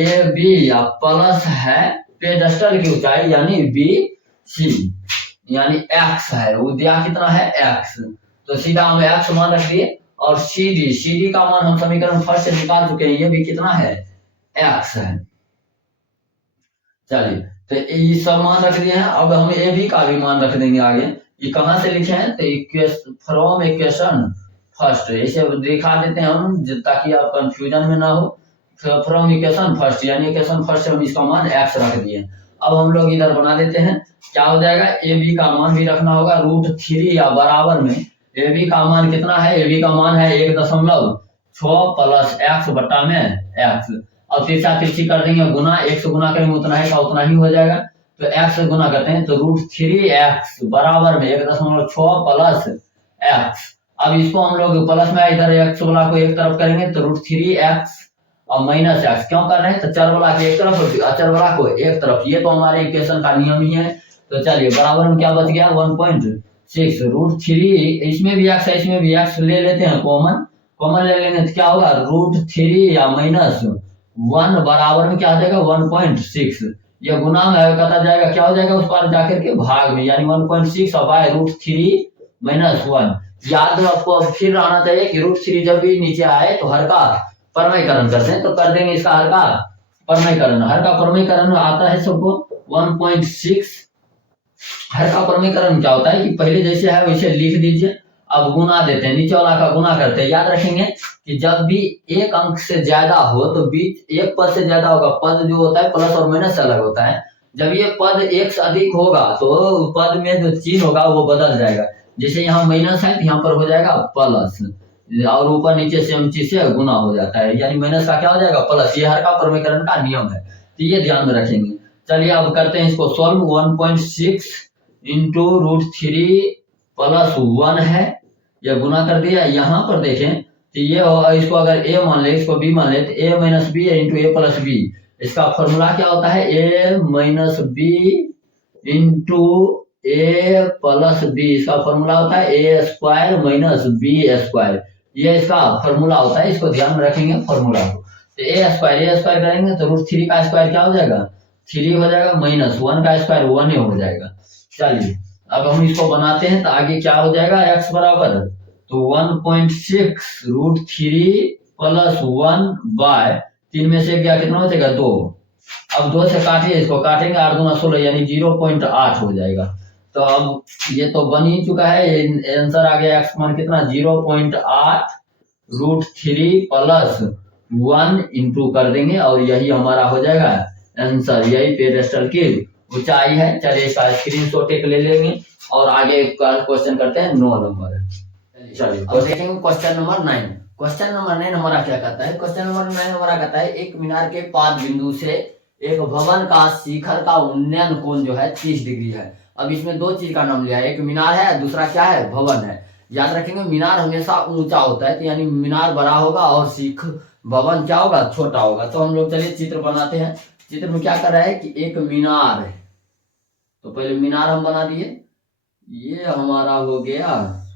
AB या प्लस है पेडेस्टल की ऊंचाई यानी BC, यानी x है, वो दिया कितना है x। तो सीधा हम x मान रख दिए और CD का मान हम समीकरण फर्स्ट से निकाल चुके हैं, ये भी कितना है x है। चलिए तो ये सब मान रख दिए हैं। अब हम AB का भी मान रख देंगे आगे। ये कहां से लिखे हैं, तो फ्रॉम इक्वेशन फर्स्ट, ऐसे दिखा देते हैं हम ताकि आप कंफ्यूजन में ना हो। फ्रॉम इक्वेशन फर्स्ट, यानी इक्वेशन फर्स्ट से हम इसका मान x रख दिए। अब हम लोग इधर बना देते हैं, क्या हो जाएगा AB का मान भी रखना होगा √3 या बराबर में। AB का मान कितना है, AB का मान है 1.6 प्लस x बटा में x। अब तिरछी कर देंगे गुना, 1 से गुना करेंगे उतना है का उतना ही हो जाएगा। तो x से गुना करते हैं तो √3x बराबर में 1.6 प्लस x। अब इसको हम लोग प्लस में इधर x वाला को एक तरफ करेंगे तो √3x और माइनस एक्स क्यों कर रहे हैं, तो चर वाला को एक तरफ और अचर वाला को एक तरफ, ये तो हमारे इक्वेशन का नियम ही है। तो चलिए बराबर में क्या बच गया 1.6 रूट थ्री, इसमें भी एक्स है इसमें भी एक्स ले लेते हैं कॉमन, कॉमन ले लेंगे तो क्या होगा रूट थ्री या माइनस 1 बराबर में क्या हो जाएगा 1.6, ये गुना में कटा जाएगा क्या हो जाएगा उस पार जाकर के भाग में, यानी 1.6 और बाय रूट थ्री माइनस 1। याद आपको फिर आना चाहिए कि रूट थ्री जब भी नीचे आए तो हर का परमयकरण करते हैं, तो कर देंगे इसका हर का परमयकरण, हर का परमयकरण आता है सबको 1.6। हर का परमीकरण क्या होता है कि पहले जैसे है वैसे लिख दीजिए, अब गुना देते हैं, नीचे वाला का गुना करते हैं। याद रखेंगे कि जब भी एक अंक से ज्यादा हो तो बीच एक पद से ज्यादा होगा, पद जो होता है प्लस और माइनस से अलग होता है, जब ये पद एक से अधिक होगा तो पद में जो चिन्ह होगा वो बदल जाएगा, जैसे यहाँ माइनस है तो यहाँ पर हो जाएगा प्लस, और ऊपर नीचे सेम चीज से गुना हो जाता है, यानी माइनस का क्या हो जाएगा प्लस, ये हर का परमीकरण का नियम है, तो ये ध्यान में रखेंगे। चलिए अब करते हैं इसको solve, 1.6 into root three plus 1 है, यह गुना कर दिया। यहाँ पर देखें तो ये इसको अगर a मान ले इसको b मान ले तो a minus B into A plus B, इसका फॉर्मूला क्या होता है a minus B into A plus B, इसका फॉर्मूला होता है A square minus B square, ये इसका फॉर्मूला होता है, इसको ध्यान में रखेंगे फॉर्मूला को। तो ए स्क्वायर करेंगे तो रूट थ्री का स्क्वायर क्या हो जाएगा 3 हो जाएगा, माइनस 1 का स्क्वायर 1 ही हो जाएगा। चलिए अब हम इसको बनाते हैं तो आगे क्या हो जाएगा x बराबर तो 1.6 रूट थ्री प्लस 1 बाय 3 में से क्या कितना हो जाएगा 2, अब 2 से काटिए, इसको काटेंगे 8 दूना 16 यानी 0.8 हो जाएगा। तो अब ये तो बन ही चुका है, आंसर आ गया x मान कितना 0.8 रूट थ्री प्लस 1 इंटू कर देंगे और यही हमारा हो जाएगा आंसर, यही पेडेस्टल की ऊंचाई है। चलिए इसका स्क्रीनशॉट एक ले लेंगे और आगे का क्वेश्चन करते हैं 9 नंबर। चलिए अब देखेंगे क्वेश्चन नंबर 9। क्वेश्चन नंबर 9 हमारा क्या कहता है, क्वेश्चन नंबर 9 हमारा कहता है एक मीनार के पाद बिंदु से एक भवन का शिखर का उन्नयन कोण जो है 30 डिग्री है। अब इसमें दो चीज का नाम लिया है, एक मीनार है दूसरा क्या है भवन है। याद रखेंगे मीनार हमेशा ऊंचा होता है, तो यानी मीनार बड़ा होगा और शिखर भवन क्या होगा छोटा होगा। तो हम लोग चलिए चित्र बनाते हैं। चित्र में क्या कर रहा है कि एक मीनार है, तो पहले मीनार हम बना दिए, ये हमारा हो गया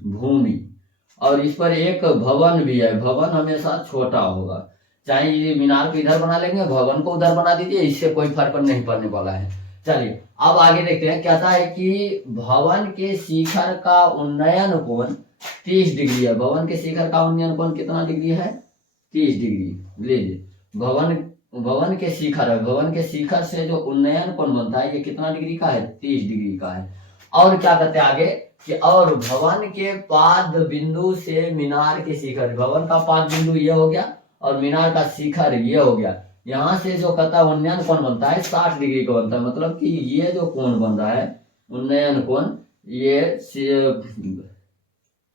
भूमि, और इस पर एक भवन भी है, भवन हमेशा छोटा होगा, चाहे ये मीनार को इधर बना लेंगे भवन को उधर बना दीजिए, इससे कोई फर्क नहीं पड़ने वाला है। चलिए अब आगे देखते हैं, कहता है कि भवन के शिखर का उन्नयन कोण 30 डिग्री है। भवन के शिखर का उन्नयन कोण कितना डिग्री है 30 डिग्री। लीजिए भवन के शिखर है, भवन के शिखर से जो उन्नयन कोण बनता है ये कितना डिग्री का है 30 डिग्री का है। और क्या कहते हैं आगे कि और भवन के पाद बिंदु से मीनार के शिखर, भवन का पाद बिंदु ये हो गया और मीनार का शिखर ये हो गया, यहाँ से जो कहता है उन्नयन कोण बनता है 60 डिग्री का बनता है। मतलब कि ये जो कोण बन रहा है उन्नयन कोण, ये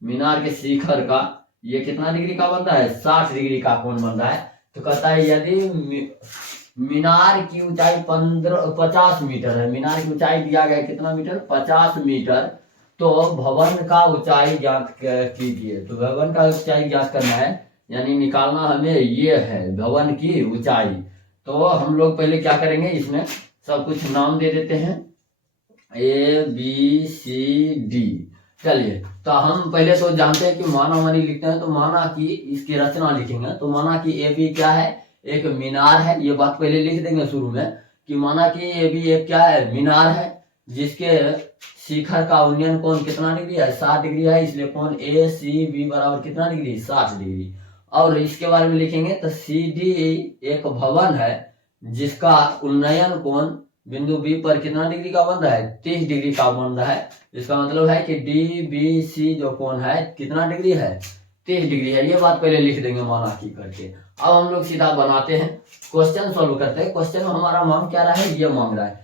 मीनार के शिखर का ये कितना डिग्री का बनता है 60 डिग्री का कोण बन रहा है। तो कहता है यदि मीनार की ऊंचाई 50 मीटर है, मीनार की ऊंचाई दिया गया कितना मीटर 50 मीटर, तो भवन का ऊंचाई ज्ञात कीजिए। तो भवन का ऊंचाई ज्ञात करना है, यानी निकालना हमें ये है भवन की ऊंचाई। तो हम लोग पहले क्या करेंगे, इसमें सब कुछ नाम दे देते हैं ABCD। चलिए तो हम पहले तो जानते हैं कि माना मानी लिखते हैं, तो माना कि इसकी रचना लिखेंगे, तो माना कि AB क्या है एक मीनार है, ये बात पहले लिख देंगे शुरू में कि माना कि AB एक क्या है मीनार है जिसके शिखर का उन्नयन कोण कितना डिग्री है 60 डिग्री है, इसलिए कोण ACB बराबर कितना डिग्री 60 डिग्री। और इसके बारे में लिखेंगे तो CD एक भवन है जिसका उन्नयन कोण बिंदु B पर कितना डिग्री का बन रहा है 30 डिग्री का बन रहा है। इसका मतलब है कि DBC जो कोण है कितना डिग्री है 30 डिग्री है। ये बात पहले लिख देंगे माना की करके। अब हम लोग सीधा बनाते हैं, क्वेश्चन सॉल्व करते हैं। क्वेश्चन में हमारा मांग क्या रहा है, ये मांग रहा है,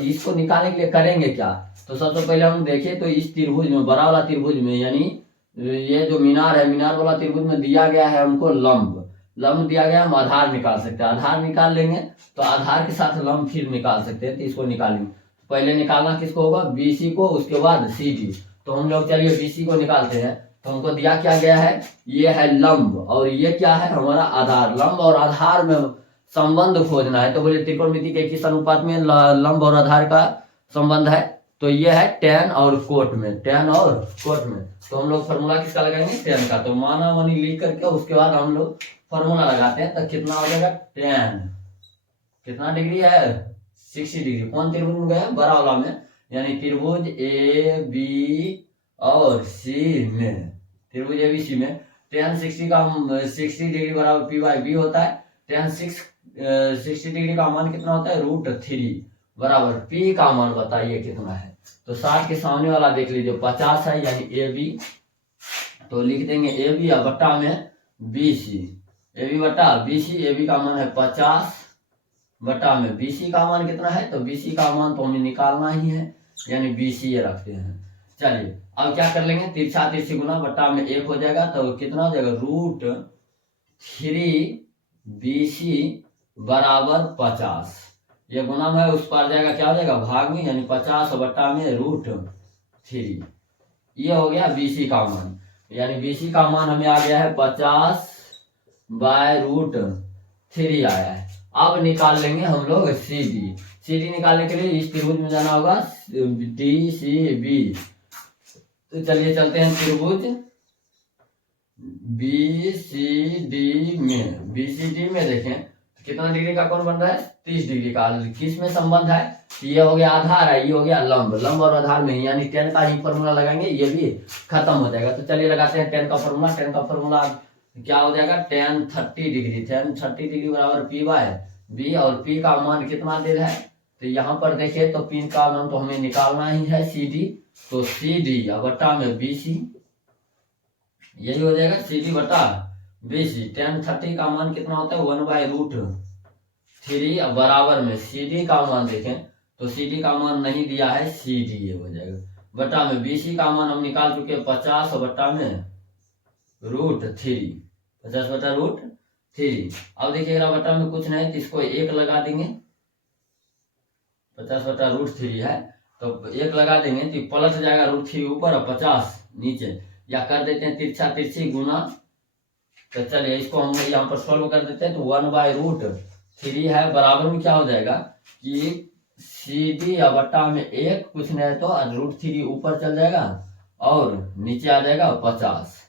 इसको निकालने के लिए करेंगे क्या। तो सबसे पहले हम देखें तो इस त्रिभुज में, बड़ा वाला त्रिभुज में, यानी ये जो मीनार है मीनार वाला त्रिभुज में दिया गया है हमको लंब दिया गया, हम आधार निकाल सकते हैं। आधार निकाल लेंगे तो आधार के साथ लंब फिर निकाल सकते हैं, तो इसको निकालेंगे। पहले निकालना किसको होगा BC को, उसके बाद CD। तो हम लोग चलिए BC को निकालते हैं। तो हमको दिया क्या गया है, ये है लंब और ये क्या है हमारा आधार। लंब और आधार में संबंध खोजना है, तो बोले त्रिकोणमिति के किस अनुपात में लंब और आधार का संबंध है, तो ये है tan और कोट में, tan और कोट में। तो हम लोग फॉर्मूला किसका लगाएंगे, tan का। तो माना मानी लिख करके उसके बाद हम लोग फॉर्मूला लगाते हैं, तो कितना हो जाएगा, tan कितना डिग्री है, 60 डिग्री। कौन त्रिभुज में गया, बड़ा वाला में, यानी त्रिभुज ए बी और सी में, त्रिभुज ए बी सी में tan 60 का 60 डिग्री बराबर पी बाई बी होता है। tan 60 डिग्री का मान कितना होता है, √3 बराबर पी का मान बताइए कितना है। तो 60 के सामने वाला देख लीजिए 50 है, यानी ए बी, तो लिख देंगे ए बी बट्टा में बी सी, ए बी बट्टा बी सी। ए बी का मान है 50 बट्टा में बी सी का मान कितना है, तो बी सी का मान तो हमें निकालना ही है, यानी बी सी ये रखते हैं। चलिए अब क्या कर लेंगे, तिरछा तिरछी गुना बट्टा में 1 हो जाएगा, तो कितना हो जाएगा, √3 बी सी बराबर 50। ये गुना में उस पार जाएगा, क्या हो जाएगा, भाग में, यानी 50 बट्टा में √3। ये हो गया बीसी का मान, यानी बीसी का मान हमें आ गया है 50 बाय √3 आया है। अब निकाल लेंगे हम लोग CD। CD निकालने के लिए इस त्रिभुज में जाना होगा DCB। तो चलिए चलते हैं त्रिभुज BCD में। BCD में देखें कितना डिग्री का कोण बन रहा है, 30 डिग्री का। किस में संबंध है, ये हो गया आधार है, ये हो गया लंब, लंब और आधार में ही, यानी tan का ही फॉर्मूला लगाएंगे, ये भी खत्म हो जाएगा। तो चलिए लगाते हैं tan का फॉर्मूला। tan का फॉर्मूला क्या हो जाएगा, tan 30 डिग्री, tan 30 डिग्री बराबर पी बाय बी, और पी का मान कितना दे रहा है, तो यहाँ पर देखिए तो पी का मान तो हमें निकालना ही है CD, तो CD बट्टा में BC, यही हो जाएगा CD बट्टा BC। tan 30 का मान कितना होता है, 1/√3 बराबर में CD का मान देखें तो CD का मान नहीं दिया है, CD ये हो जाएगा बट्टा में BC का मान हम निकाल चुके 50 बट्टा में √3, 50 बट्टा √3। अब देखिएगा बट्टा में कुछ नहीं, तो इसको 1 लगा देंगे, 50 बट्टा √3 है तो 1 लगा देंगे, तो पलट जाएगा √3 ऊपर और 50 नीचे, या कर देते हैं तिरछा तिरछी गुना। तो चलिए इसको हम यहाँ पर सोल्व कर देते हैं, तो 1/√3 है बराबर में क्या हो जाएगा कि CD बट्टा में 1 कुछ नहीं तो √3 ऊपर चल जाएगा और नीचे आ जाएगा 50।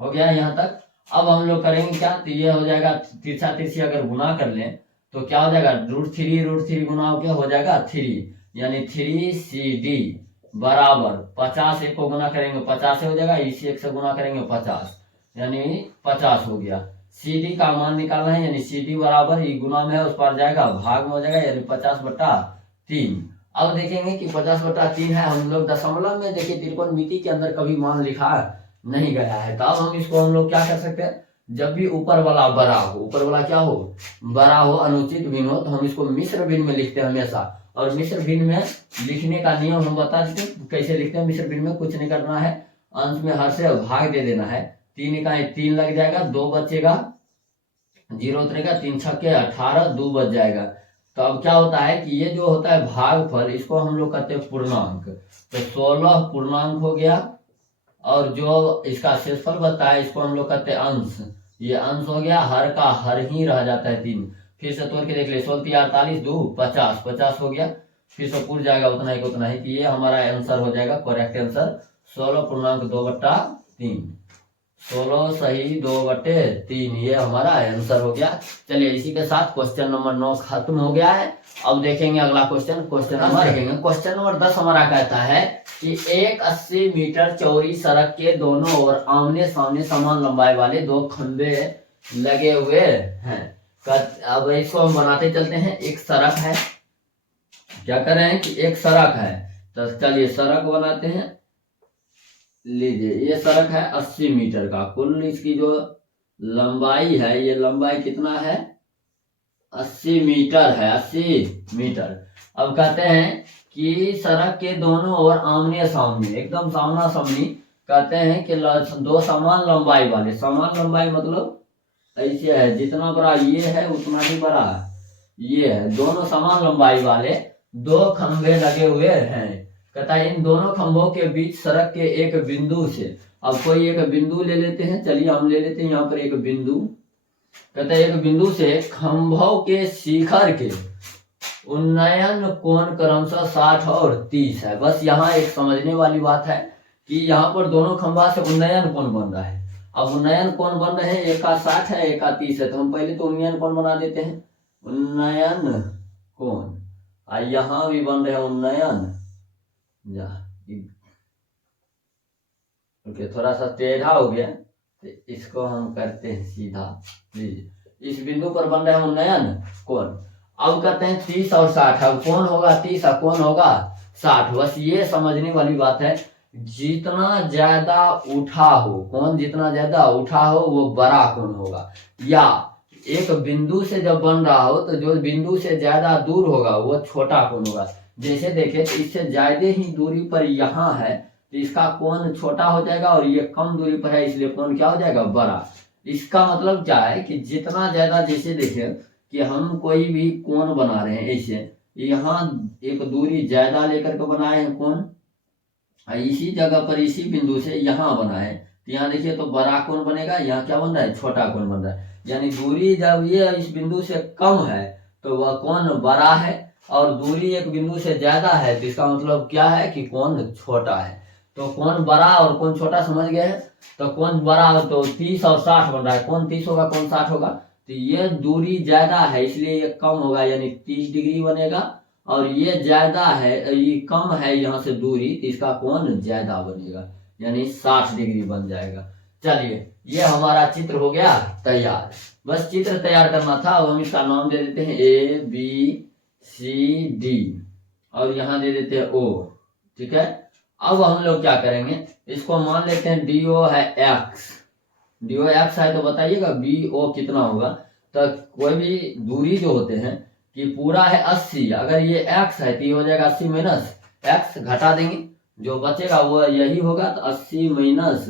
हो गया यहाँ तक। अब हम लोग करेंगे क्या, तो ये हो जाएगा तिरछा तिरछी अगर गुना कर लें तो क्या हो जाएगा, √3 गुना हो क्या हो जाएगा 3, यानी 3CD बराबर 50, 1 को गुना करेंगे 50 से हो जाएगा, इसी 1 से गुना करेंगे 50, यानी 50 हो गया। CD का मान निकालना है, यानी CD बराबर ये गुना में है उस पर जाएगा भाग में हो जाएगा, यानी 50 बट्टा 3। अब देखेंगे कि 50 बट्टा 3 है, हम लोग दशमलव में देखिए त्रिकोणमिति के अंदर कभी मान लिखा नहीं गया है, तो अब हम इसको हम लोग क्या कर सकते हैं, जब भी ऊपर वाला बड़ा हो, ऊपर वाला क्या हो, बड़ा हो, अनुचित भिन्न हो, तो हम इसको मिश्र भिन्न में लिखते हैं हमेशा। और मिश्र भिन्न में लिखने का नियम हम बता देते कैसे लिखते हैं। मिश्र भिन्न में कुछ नहीं करना है, अंश में हर से भाग दे देना है, 3 इकाई 3 लग जाएगा, 2 बचेगा, 0 उतरेगा, 3 छक्के 18, 2 बच जाएगा। तो अब क्या होता है कि ये जो होता है भागफल, इसको हम लोग कहते हैं पूर्णांक, तो 16 पूर्णांक हो गया, और जो इसका शेषफल बचता है इसको हम लोग कहते हैं अंश, ये अंश हो गया, हर का हर ही रह जाता है 3। फिर से तोड़ के देख ले, 16 48 2 50, 50 हो गया, फिर से पूर जाएगा उतना ही उतना ही, कि ये हमारा आंसर हो जाएगा, करेक्ट आंसर 16.2/3, 16 सही 2/3, ये हमारा आंसर हो गया। चलिए इसी के साथ क्वेश्चन नंबर 9 खत्म हो गया है। अब देखेंगे अगला क्वेश्चन, क्वेश्चन नंबर 10 हमारा कहता है कि एक 80 मीटर चौड़ी सड़क के दोनों ओर आमने सामने समान लंबाई वाले 2 खंबे लगे हुए हैं। अब इसको हम बनाते चलते हैं। एक सड़क है, क्या कर रहे हैं कि एक सड़क है, तो चलिए सड़क बनाते हैं। लीजिए ये सड़क है 80 मीटर का, कुल इसकी जो लंबाई है, ये लंबाई कितना है 80 मीटर है, 80 मीटर। अब कहते हैं कि सड़क के दोनों ओर आमने सामने, एकदम सामना सामनी, कहते हैं कि 2 समान लंबाई वाले, समान लंबाई मतलब ऐसे है, जितना बड़ा ये है उतना ही बड़ा ये है, दोनों समान लंबाई वाले 2 खंभे लगे हुए हैं। कहता है इन दोनों खंभों के बीच सड़क के एक बिंदु से, अब कोई एक बिंदु ले लेते हैं, चलिए हम ले लेते हैं यहाँ पर एक बिंदु। कहता है एक बिंदु से खंभों के शिखर के उन्नयन कोण क्रमशः 60 और 30 है। बस यहाँ एक समझने वाली बात है कि यहाँ पर दोनों खंभा से उन्नयन कोण बन रहा है। अब उन्नयन कोण बन रहे हैं, एक का 60 है, एक का 30 है, तो हम पहले तो उन्नयन कोण बना देते हैं, उन्नयन कोण। और यहाँ भी बन रहे हैं उन्नयन, ओके थोड़ा सा टेढ़ा हो गया तो इसको हम करते हैं सीधा। इस बिंदु पर बन रहे हैं उन्नयन कोण। अब कहते हैं 30 और 60, अब कौन होगा 30 और कौन होगा 60। बस ये समझने वाली बात है, जितना ज्यादा उठा हो कौन, जितना ज्यादा उठा हो वो बड़ा कौन होगा, या एक बिंदु से जब बन रहा हो तो जो बिंदु से ज्यादा दूर होगा वो छोटा कौन होगा। जैसे देखें तो इससे ज्यादा ही दूरी पर यहाँ है तो इसका कोण छोटा हो जाएगा, और ये कम दूरी पर है इसलिए कोण क्या हो जाएगा बड़ा। इसका मतलब क्या है कि जितना ज्यादा, जैसे देखें कि हम कोई भी कोण बना रहे हैं, ऐसे यहाँ एक दूरी ज्यादा लेकर के बनाए हैं कोण, इसी जगह पर इसी बिंदु से यहाँ बनाए तो यहाँ देखिए तो बड़ा कोण बनेगा, यहाँ क्या बन रहा है छोटा कोण बन रहा है। यानी दूरी जब ये इस बिंदु से कम है तो वह कोण बड़ा है, और दूरी एक बिंदु से ज्यादा है तो इसका मतलब क्या है कि कोण छोटा है। तो कोण बड़ा और कोण छोटा समझ गए हैं। तो कोण बड़ा तो 30 और 60 बन रहा है, कोण 30 होगा कोण 60 होगा, तो ये दूरी ज्यादा है इसलिए ये कम होगा यानी 30 डिग्री बनेगा, और ये ज्यादा है ये कम है यहाँ से दूरी तो इसका कोण ज्यादा बनेगा यानी 60 डिग्री बन जाएगा। चलिए ये हमारा चित्र हो गया तैयार, बस चित्र तैयार करना था। अब हम इसका नाम दे देते हैं ABCD और यहाँ दे देते हैं O, ठीक है। अब हम लोग क्या करेंगे, इसको मान लेते हैं DO है X, DO X है तो बताइएगा BO कितना होगा। तो कोई भी दूरी जो होते हैं कि पूरा है 80, अगर ये X है तो ये हो जाएगा 80 माइनस X, घटा देंगे जो बचेगा वो यही होगा, तो 80 माइनस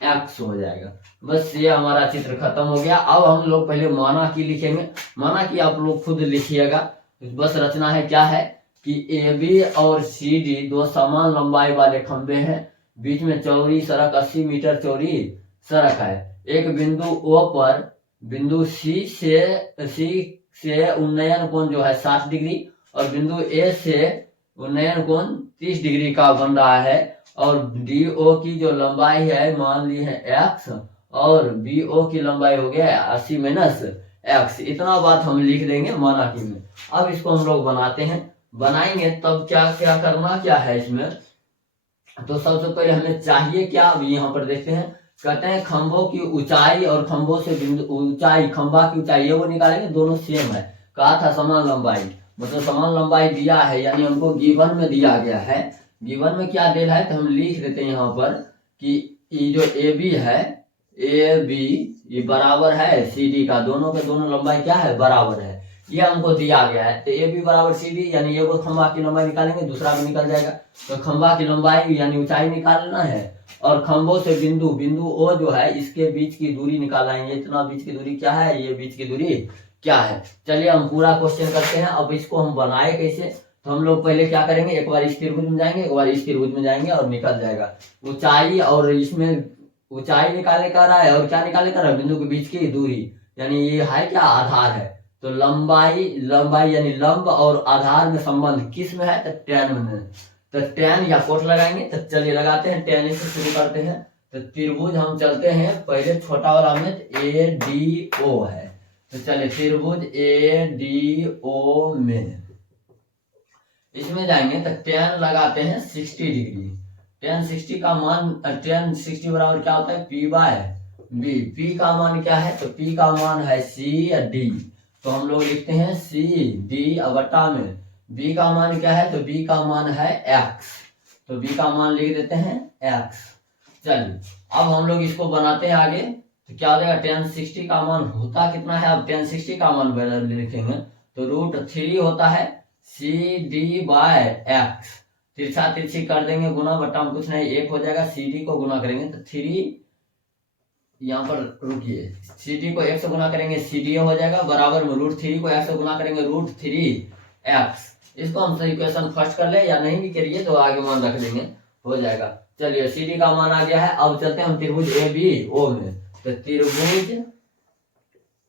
X हो जाएगा। बस ये हमारा चित्र खत्म हो गया। अब हम लोग पहले माना की लिखेंगे, माना की आप लोग खुद लिखिएगा। बस रचना है क्या है कि AB और CD दो समान लंबाई वाले खंबे हैं, बीच में चौड़ी सड़क 80 मीटर चौड़ी सड़क है। एक बिंदु O पर बिंदु C से उन्नयन कोण जो है 60 डिग्री, और बिंदु A से उन्नयन कोण 30 डिग्री का बन रहा है, और DO की जो लंबाई है मान ली है X, और BO की लंबाई हो गया 80 माइनस X। इतना बात हम लिख देंगे माना की में। अब इसको हम लोग बनाते हैं, बनाएंगे तब क्या क्या करना क्या है इसमें। तो सबसे पहले हमें चाहिए क्या, अब यहाँ पर देखते हैं, कहते हैं खंभों की ऊंचाई और खंभों से बिंदु ऊंचाई, खंभा की ऊंचाई ये वो निकालेंगे, दोनों सेम है। कहा था समान लंबाई, मतलब समान लंबाई दिया है यानी हमको गिवन में दिया गया है। गिवन में क्या दे रहा है तो हम लिख देते हैं यहाँ पर कि ये जो AB है, AB ये बराबर है CD का, दोनों के दोनों लंबाई क्या है बराबर है, ये हमको दिया गया है। तो AB बराबर CD यानी ये खंभा की लंबाई निकालेंगे, दूसरा भी निकल जाएगा। तो खंभा की लंबाई यानी ऊंचाई निकालना है, और खंभों से बिंदु O जो है इसके बीच की दूरी निकालेंगे। इतना बीच की दूरी क्या है, ये बीच की दूरी क्या है। चलिए हम पूरा क्वेश्चन करते हैं। अब इसको हम बनाए कैसे, तो हम लोग पहले क्या करेंगे, एक बार इस त्रिभुज में जाएंगे, एक बार इस त्रिभुज में जाएंगे और निकल जाएगा ऊंचाई, और इसमें ऊंचाई निकाले कर रहा है और क्या निकाले कर रहा है बिंदु के बीच की दूरी, यानी ये है क्या आधार है। तो लंबाई यानी लंब और आधार में संबंध किस में है, तो टेन में। तो टेन या कोट लगाएंगे, तो चलिए लगाते हैं, टेन से शुरू करते हैं। तो त्रिभुज हम चलते हैं पहले छोटा वाला में, तो ADO है, तो चलिए त्रिभुज ADO में इसमें जाएंगे तो टेन लगाते हैं 60 डिग्री। टेन 60 का मान, टेन 60 बराबर क्या होता है P/B। P का मान क्या है, तो P का मान है CD, तो हम लोग लिखते हैं CD बटा में B का मान क्या है, तो B का मान है X, तो B का मान लिख देते हैं X। चलिए अब हम लोग इसको बनाते हैं आगे, तो क्या हो जाएगा, टेन 60 का मान होता कितना है, अब टेन 60 का मान लिखेंगे तो √3 होता है CD/X। तिरछा तिरछी कर देंगे गुना, बट्टा में कुछ नहीं, 1 हो जाएगा। CD को गुना करेंगे तो 3, यहाँ पर रुकिए, CD को 1 से गुना करेंगे CD हो जाएगा, बराबर में √3 को X से गुना करेंगे √3X। इसको हम इक्वेशन फर्स्ट कर ले या नहीं भी करिए तो आगे मान रख देंगे, हो जाएगा। चलिए सी डी का मान आ गया है। अब चलते हैं हम त्रिभुज ए बी ओ में। तो त्रिभुज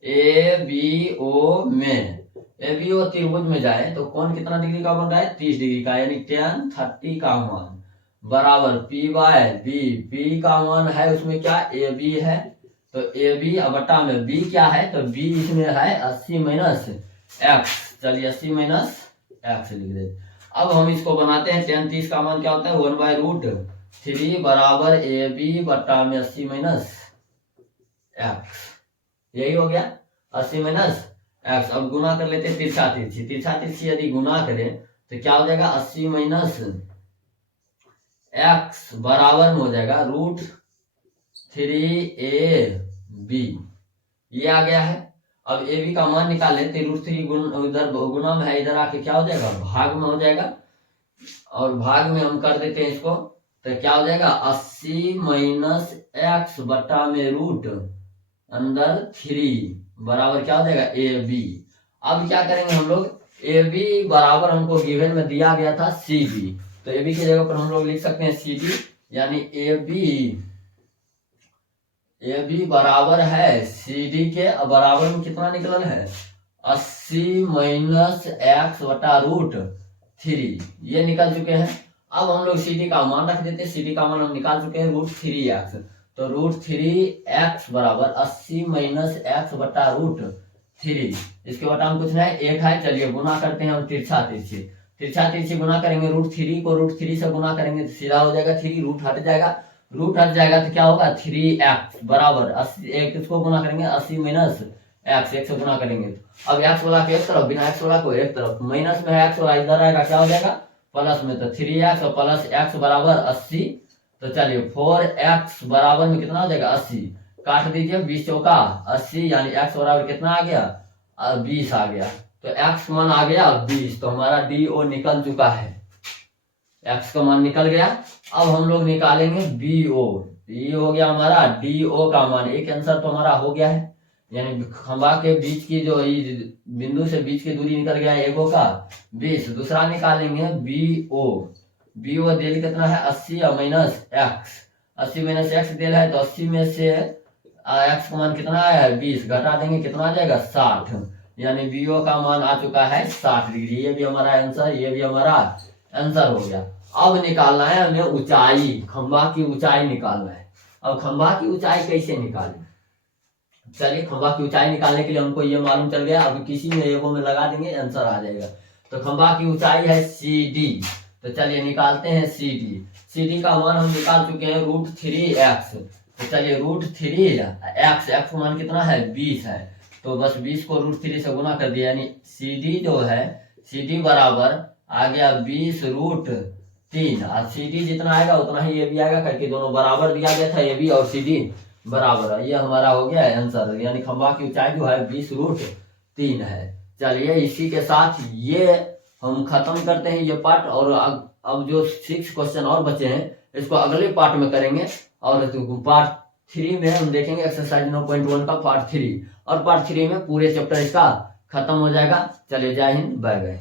ए बी ओ में, ए बी ओ त्रिभुज में जाए तो कौन कितना डिग्री का बन रहा है, 30 डिग्री का, यानी tan 30 का मान बराबर पी बाय बी। पी का मान है उसमें क्या, ए बी है, तो ए बी बटा में बी क्या है, तो बी इसमें है 80 माइनस एक्स। चलिए 80 माइनस एक्स लिख देते। अब हम इसको बनाते हैं, tan 30 का मान क्या होता है, 1/√3 बराबर ए बी बटा में 80 माइनस एक्स। यही हो गया 80 माइनस एक्स। अब गुना कर लेते हैं तिरछा तिरछी। तिरछा तिरछी यदि गुना करें तो क्या हो जाएगा, 80 माइनस एक्स बराबर में हो जाएगा √3ab। ये आ गया है। अब ए बी का मान निकालें तो √3 इधर गुना में है, इधर आके क्या हो जाएगा, भाग में हो जाएगा। और भाग में हम कर देते हैं इसको, तो क्या हो जाएगा 80 माइनस एक्स बटा में रूट अंदर 3 बराबर क्या हो जाएगा ए बी। अब क्या करेंगे हम लोग, ए बी बराबर हमको गिवन में दिया गया था सी बी, तो ए बी की जगह पर हम लोग लिख सकते हैं सी बी, यानी ए बी बराबर है सी डी के बराबर में कितना निकलल है, 80 माइनस एक्स बटा √3, ये निकल चुके हैं। अब हम लोग सी डी का मान रख देते हैं। सी डी का मान हम निकाल चुके हैं √3x, तो √3x बराबर 80 माइनस एक्स बटा √3। इसके बटा हम कुछ नहीं, एक है। चलिए गुना करते हैं हम तिरछा तिरछी। तिरछा तिरछी गुना करेंगे, √3 को √3 से गुना करेंगे तो सीधा हो जाएगा 3, रूट हट जाएगा। रूट हट जाएगा तो क्या होगा, 3x बराबर 80, एक इसको गुना करेंगे 80 माइनस एक्स, एक से गुना करेंगे। अब एक्स वाला के एक तरफ, बिना एक्स वाला को एक तरफ, माइनस में एक्स वाला इधर आएगा, क्या हो जाएगा प्लस में, तो 3x और प्लस एक्स बराबर 80। तो चलिए 4x बराबर में कितना हो जाएगा 80, काट दीजिए 20 चौका 80, यानी x बराबर कितना आ गया 20 आ गया। तो x मान आ गया 20, तो हमारा DO निकल चुका है, x का मान निकल गया। अब हम लोग निकालेंगे BO। ये हो गया हमारा DO का मान। एक आंसर तो हमारा हो गया है, यानी खंभा के बीच की जो बिंदु से बीच की दूरी निकल गया एगो का 20। दूसरा निकालेंगे BO। BO दिल कितना है 80 माइनस एक्स। 80 माइनस एक्स दिल है, तो 80 में से एक्स का मान कितना आया है 20, घटा देंगे कितना आ जाएगा 60, यानी BO का मान आ चुका है 60 डिग्री। ये भी हमारा आंसर, ये भी हमारा आंसर हो गया। अब निकालना है हमें ऊंचाई, खंभा की ऊंचाई निकालना है। अब खंभा की ऊंचाई कैसे निकालें, चलिए खंभा की ऊंचाई निकालने के लिए हमको ये मालूम चल गया, अब किसी में एगो में लगा देंगे आंसर आ जाएगा। तो खंभा की ऊंचाई है CD, तो चलिए निकालते हैं CD। CD का मान हम निकाल चुके हैं √3x। तो चलिए √3x, x का मान कितना है 20 है, तो बस 20 को √3 से गुना कर दिया, यानी CD जो है CD बराबर आ गया 20√3। और CD जितना आएगा उतना ही ये भी आएगा, करके दोनों बराबर दिया गया था, ये भी और CD बराबर है। ये हमारा हो गया आंसर, यानी खंभा की ऊंचाई जो है 20√3 है। चलिए इसी के साथ ये हम खत्म करते हैं ये पार्ट, और अब जो 6 क्वेश्चन और बचे हैं इसको अगले पार्ट में करेंगे। और पार्ट 3 में हम देखेंगे एक्सरसाइज 9.1 का पार्ट 3, और पार्ट 3 में पूरे चैप्टर इसका खत्म हो जाएगा। चलिए जय हिंद, बाय बाय।